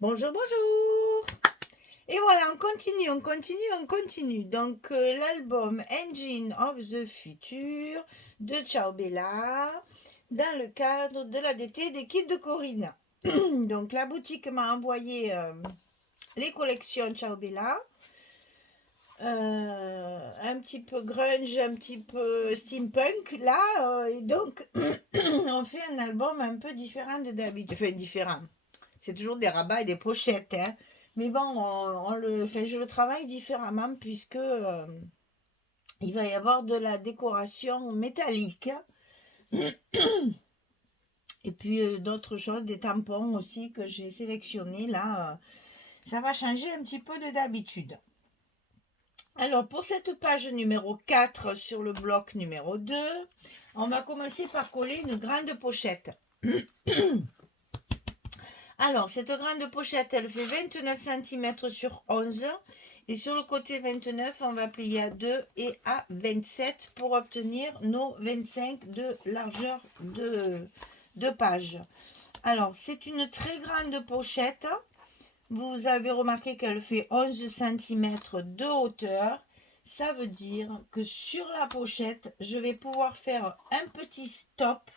Bonjour, bonjour. Et voilà, on continue. Donc, l'album Engine of the Future de Ciao Bella, dans le cadre de l'ADT des kits de Corinne. Donc, la boutique m'a envoyé les collections Ciao Bella. Un petit peu grunge, un petit peu steampunk là, et donc on fait un album un peu différent de d'habitude, enfin différent, c'est toujours des rabats et des pochettes, hein. Mais bon, enfin, je le travaille différemment puisque il va y avoir de la décoration métallique et puis d'autres choses, des tampons aussi que j'ai sélectionnés là. Ça va changer un petit peu de d'habitude. Alors, pour cette page numéro 4 sur le bloc numéro 2, on va commencer par coller une grande pochette. Alors, cette grande pochette, elle fait 29 cm sur 11. Et sur le côté 29, on va plier à 2 et à 27 pour obtenir nos 25 de largeur de page. Alors, c'est une très grande pochette. Vous avez remarqué qu'elle fait 11 cm de hauteur. Ça veut dire que sur la pochette, je vais pouvoir faire un petit stop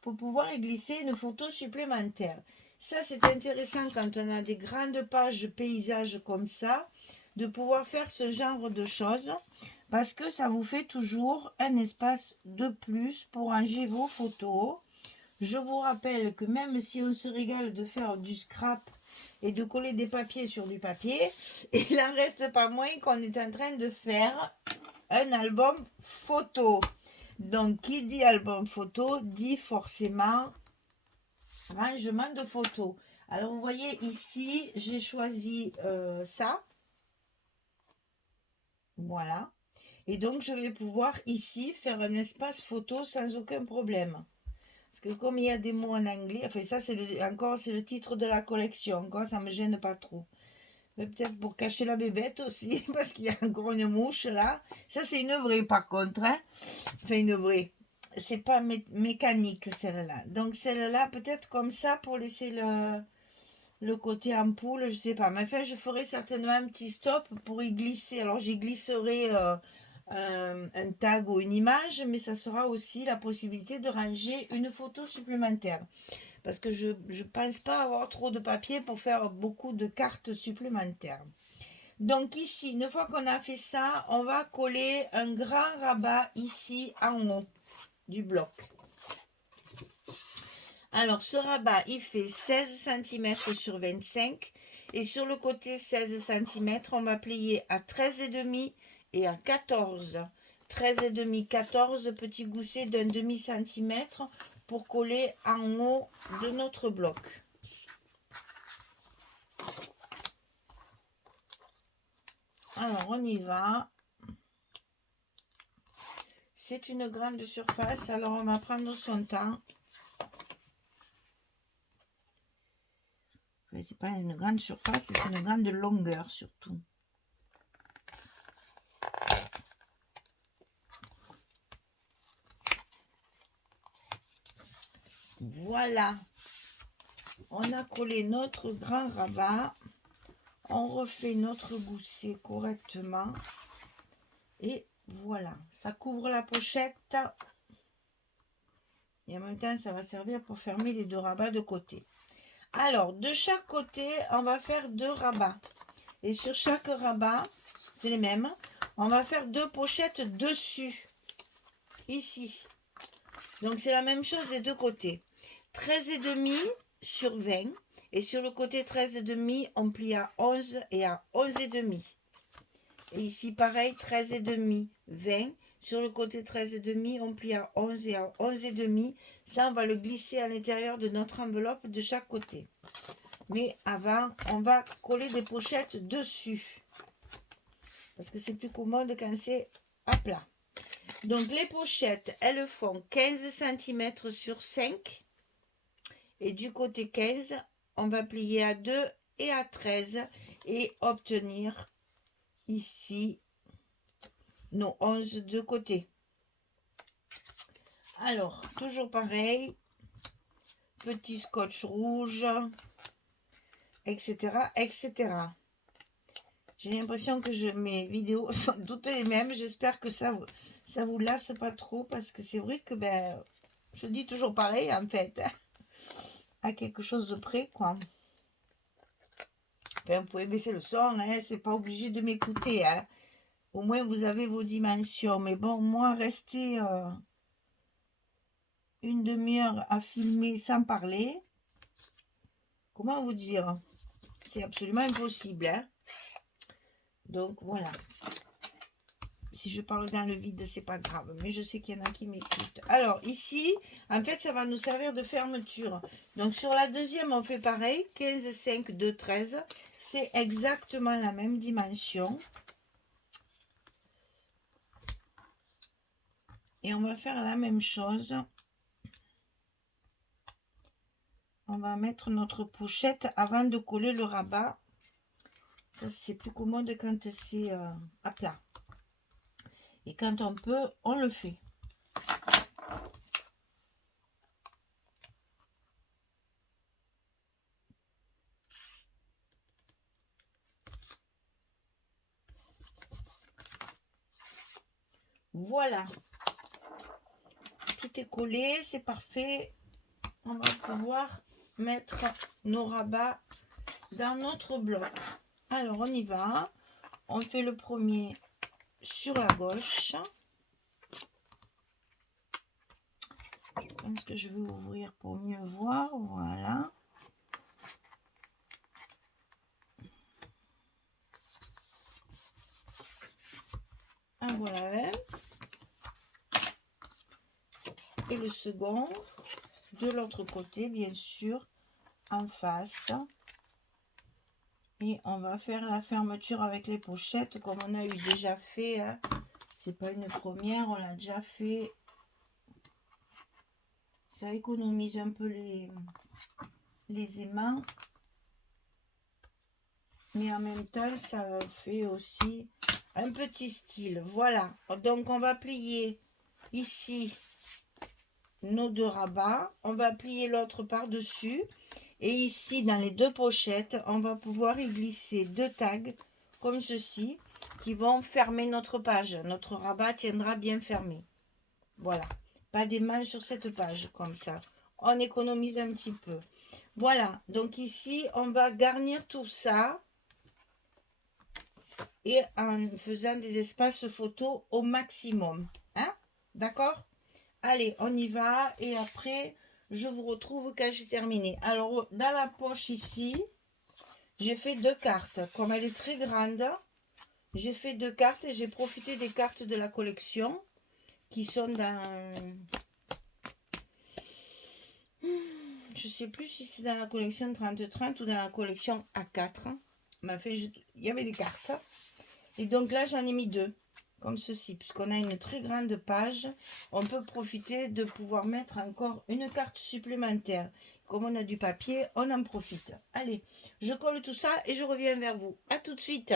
pour pouvoir y glisser une photo supplémentaire. Ça, c'est intéressant quand on a des grandes pages paysages comme ça, de pouvoir faire ce genre de choses, parce que ça vous fait toujours un espace de plus pour ranger vos photos. Je vous rappelle que même si on se régale de faire du scrap et de coller des papiers sur du papier, il n'en reste pas moins qu'on est en train de faire un album photo. Donc, qui dit album photo dit forcément rangement de photos. Alors, vous voyez ici, j'ai choisi ça. Voilà. Et donc, je vais pouvoir ici faire un espace photo sans aucun problème. Parce que comme il y a des mots en anglais, enfin ça c'est le titre de la collection, encore ça me gêne pas trop. Mais peut-être pour cacher la bébête aussi, parce qu'il y a encore une mouche là. Ça c'est une vraie par contre, hein. Enfin une vraie. C'est pas mécanique celle-là. Donc celle-là peut-être comme ça pour laisser le côté ampoule, je sais pas. Mais enfin je ferai certainement un petit stop pour y glisser. Alors j'y glisserai un tag ou une image, mais ça sera aussi la possibilité de ranger une photo supplémentaire. Parce que je ne pense pas avoir trop de papier pour faire beaucoup de cartes supplémentaires. Donc ici, une fois qu'on a fait ça, on va coller un grand rabat ici en haut du bloc. Alors ce rabat, il fait 16 cm sur 25. Et sur le côté 16 cm, on va plier à 13,5 et à 14. 13,5, 14 petits goussets d'un demi-centimètre pour coller en haut de notre bloc. Alors on y va. C'est une grande surface, alors on va prendre son temps. Enfin, c'est pas une grande surface, c'est une grande longueur surtout. Voilà, on a collé notre grand rabat, on refait notre gousset correctement et voilà, ça couvre la pochette et en même temps ça va servir pour fermer les deux rabats de côté. Alors de chaque côté on va faire deux rabats et sur chaque rabat, c'est les mêmes, on va faire deux pochettes dessus, ici. Donc c'est la même chose des deux côtés. 13,5 sur 20. Et sur le côté 13,5, on plie à 11 et à 11,5. Et ici pareil, 13,5, 20. Sur le côté 13,5, on plie à 11 et à 11,5. Ça, on va le glisser à l'intérieur de notre enveloppe de chaque côté. Mais avant, on va coller des pochettes dessus. Parce que c'est plus commode quand c'est à plat. Donc les pochettes, elles font 15 cm sur 5. Et du côté 15, on va plier à 2 et à 13 et obtenir ici nos 11 de côté. Alors, toujours pareil, petit scotch rouge, etc., etc. J'ai l'impression que mes vidéos sont toutes les mêmes. J'espère que ça vous lasse pas trop, parce que c'est vrai que ben, je dis toujours pareil en fait, hein, à quelque chose de près, quoi. Enfin, vous pouvez baisser le son, hein, c'est pas obligé de m'écouter, hein. Au moins vous avez vos dimensions. Mais bon, moi, rester une demi-heure à filmer sans parler, comment vous dire, c'est absolument impossible, hein. Donc voilà. Si je parle dans le vide, c'est pas grave, mais je sais qu'il y en a qui m'écoutent. Alors ici, en fait, ça va nous servir de fermeture. Donc sur la deuxième, on fait pareil, 15, 5, 2, 13. C'est exactement la même dimension. Et on va faire la même chose. On va mettre notre pochette avant de coller le rabat. Ça, c'est plus commode quand c'est à plat. Et quand on peut, on le fait. Voilà. Tout est collé, c'est parfait. On va pouvoir mettre nos rabats dans notre bloc. Alors, on y va. On fait le premier sur la gauche. Je pense que je vais ouvrir pour mieux voir. Voilà. Ah, voilà. Et le second, de l'autre côté, bien sûr, en face. Et on va faire la fermeture avec les pochettes, comme on a eu déjà fait. Hein. C'est pas une première, on l'a déjà fait. Ça économise un peu les aimants. Mais en même temps, ça fait aussi un petit style. Voilà. Donc, on va plier ici nos deux rabats. On va plier l'autre par-dessus. Et ici, dans les deux pochettes, on va pouvoir y glisser deux tags comme ceci qui vont fermer notre page. Notre rabat tiendra bien fermé. Voilà. Pas d'émail sur cette page comme ça. On économise un petit peu. Voilà. Donc ici, on va garnir tout ça. Et en faisant des espaces photos au maximum. Hein? D'accord? Allez, on y va. Et après, je vous retrouve quand j'ai terminé. Alors, dans la poche ici, j'ai fait deux cartes. Comme elle est très grande, j'ai fait deux cartes et j'ai profité des cartes de la collection qui sont dans... Je sais plus si c'est dans la collection 30-30 ou dans la collection A4. Mais enfin, il y avait des cartes. Et donc là, j'en ai mis deux, comme ceci. Puisqu'on a une très grande page, on peut profiter de pouvoir mettre encore une carte supplémentaire. Comme on a du papier, on en profite. Allez, je colle tout ça et je reviens vers vous. À tout de suite.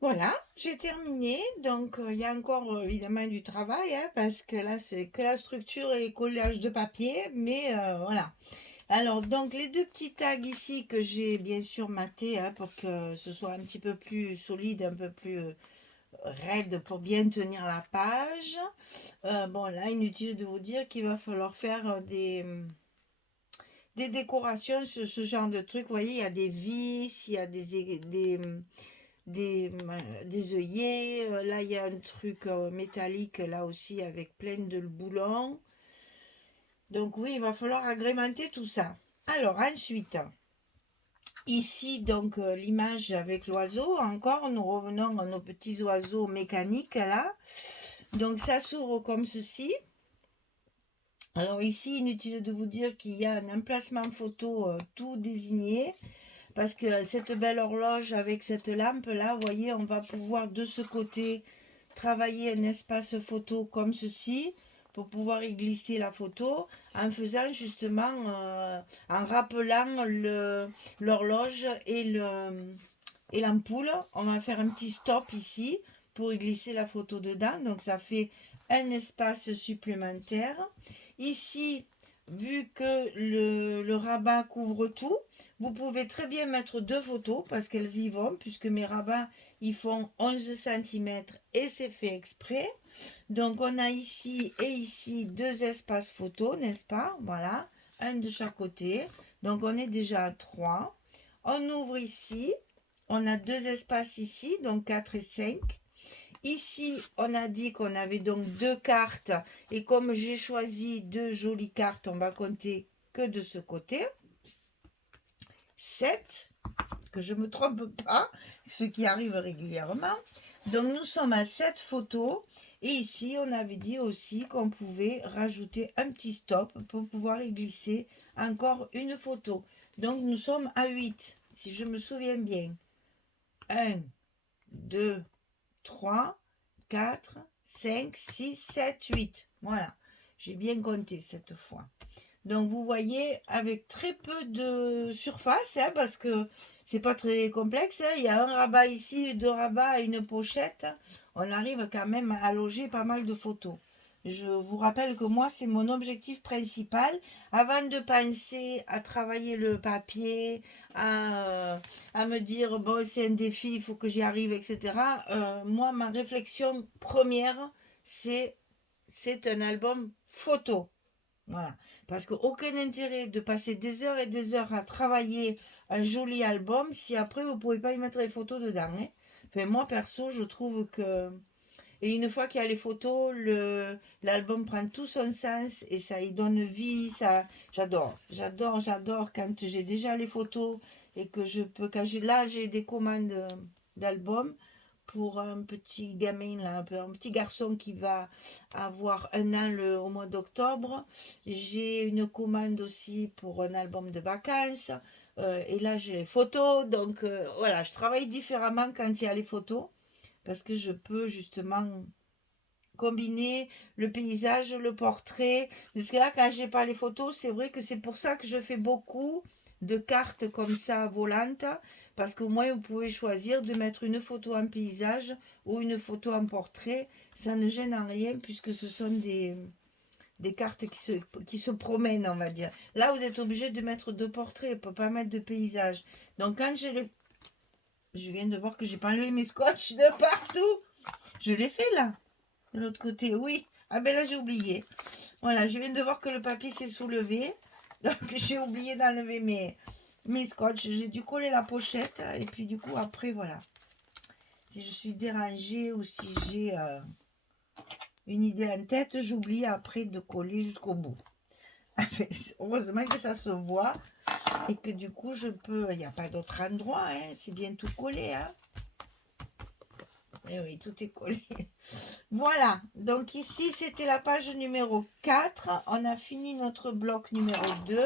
Voilà, j'ai terminé. Donc, il y a encore évidemment du travail, hein, parce que là, c'est que la structure et le collage de papier. Mais voilà. Alors, donc, les deux petits tags ici que j'ai bien sûr maté hein, pour que ce soit un petit peu plus solide, un peu plus raide pour bien tenir la page. Bon, là, inutile de vous dire qu'il va falloir faire des décorations sur ce genre de truc. Vous voyez, il y a des vis, il y a des œillets. Là, il y a un truc métallique là aussi avec plein de boulons. Donc oui, il va falloir agrémenter tout ça. Alors ensuite, ici donc l'image avec l'oiseau. Encore, nous revenons à nos petits oiseaux mécaniques là. Donc ça s'ouvre comme ceci. Alors ici, inutile de vous dire qu'il y a un emplacement photo tout désigné. Parce que cette belle horloge avec cette lampe là, vous voyez, on va pouvoir de ce côté travailler un espace photo comme ceci pour pouvoir y glisser la photo en faisant justement, en rappelant l'horloge et l'ampoule. On va faire un petit stop ici pour y glisser la photo dedans. Donc ça fait un espace supplémentaire. Ici, vu que le rabat couvre tout, vous pouvez très bien mettre 2 photos parce qu'elles y vont, puisque mes rabats, ils font 11 centimètres et c'est fait exprès. Donc, on a ici et ici 2 espaces photos, n'est-ce pas? Voilà, un de chaque côté. Donc, on est déjà à 3. On ouvre ici. On a 2 espaces ici, donc 4 et 5. Ici, on a dit qu'on avait donc 2 cartes. Et comme j'ai choisi 2 jolies cartes, on va compter que de ce côté. 7, que je ne me trompe pas, ce qui arrive régulièrement. Donc, nous sommes à 7 photos. Et ici, on avait dit aussi qu'on pouvait rajouter un petit stop pour pouvoir y glisser encore une photo. Donc, nous sommes à 8, si je me souviens bien. 1, 2, 3, 4, 5, 6, 7, 8. Voilà, j'ai bien compté cette fois. Donc vous voyez, avec très peu de surface, hein, parce que c'est pas très complexe, hein, il y a un rabat ici, 2 rabats et une pochette, on arrive quand même à loger pas mal de photos. Je vous rappelle que moi, c'est mon objectif principal. Avant de penser à travailler le papier, à me dire, bon, c'est un défi, il faut que j'y arrive, etc. Moi, ma réflexion première, c'est un album photo. Voilà. Parce qu'aucun intérêt de passer des heures et des heures à travailler un joli album si après vous ne pouvez pas y mettre les photos dedans. Hein. Enfin, moi, perso, je trouve que... Et une fois qu'il y a les photos, l'album prend tout son sens et ça y donne vie. Ça, j'adore quand j'ai déjà les photos et que je peux... Là, j'ai des commandes d'albums pour un petit gamin, là, un petit garçon qui va avoir 1 an au mois d'octobre. J'ai une commande aussi pour un album de vacances. Et là, j'ai les photos. Donc, voilà, je travaille différemment quand il y a les photos parce que je peux justement combiner le paysage, le portrait. Parce que là, quand j'ai pas les photos, c'est vrai que c'est pour ça que je fais beaucoup de cartes comme ça volantes, parce qu'au moins vous pouvez choisir de mettre une photo en paysage ou une photo en portrait. Ça ne gêne en rien puisque ce sont des cartes qui se promènent, on va dire. Là, vous êtes obligé de mettre 2 portraits, on ne peut pas mettre de paysage. Donc quand je viens de voir que j'ai pas enlevé mes scotch de partout. Je l'ai fait là. De l'autre côté, oui. Ah ben là, j'ai oublié. Voilà, je viens de voir que le papier s'est soulevé. Donc, j'ai oublié d'enlever mes scotch. J'ai dû coller la pochette. Et puis, du coup, après, voilà. Si je suis dérangée ou si j'ai une idée en tête, j'oublie après de coller jusqu'au bout. Heureusement que ça se voit. Et que du coup, je peux... Il n'y a pas d'autre endroit. Hein, c'est bien tout collé. Hein. Et oui, tout est collé. Voilà, donc ici c'était la page numéro 4. On a fini notre bloc numéro 2.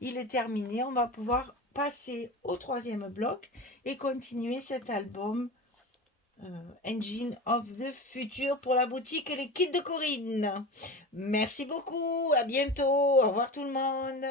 Il est terminé. On va pouvoir passer au 3e bloc et continuer cet album Engine of the Future pour la boutique Les Kits de Corinne. Merci beaucoup, à bientôt, au revoir tout le monde.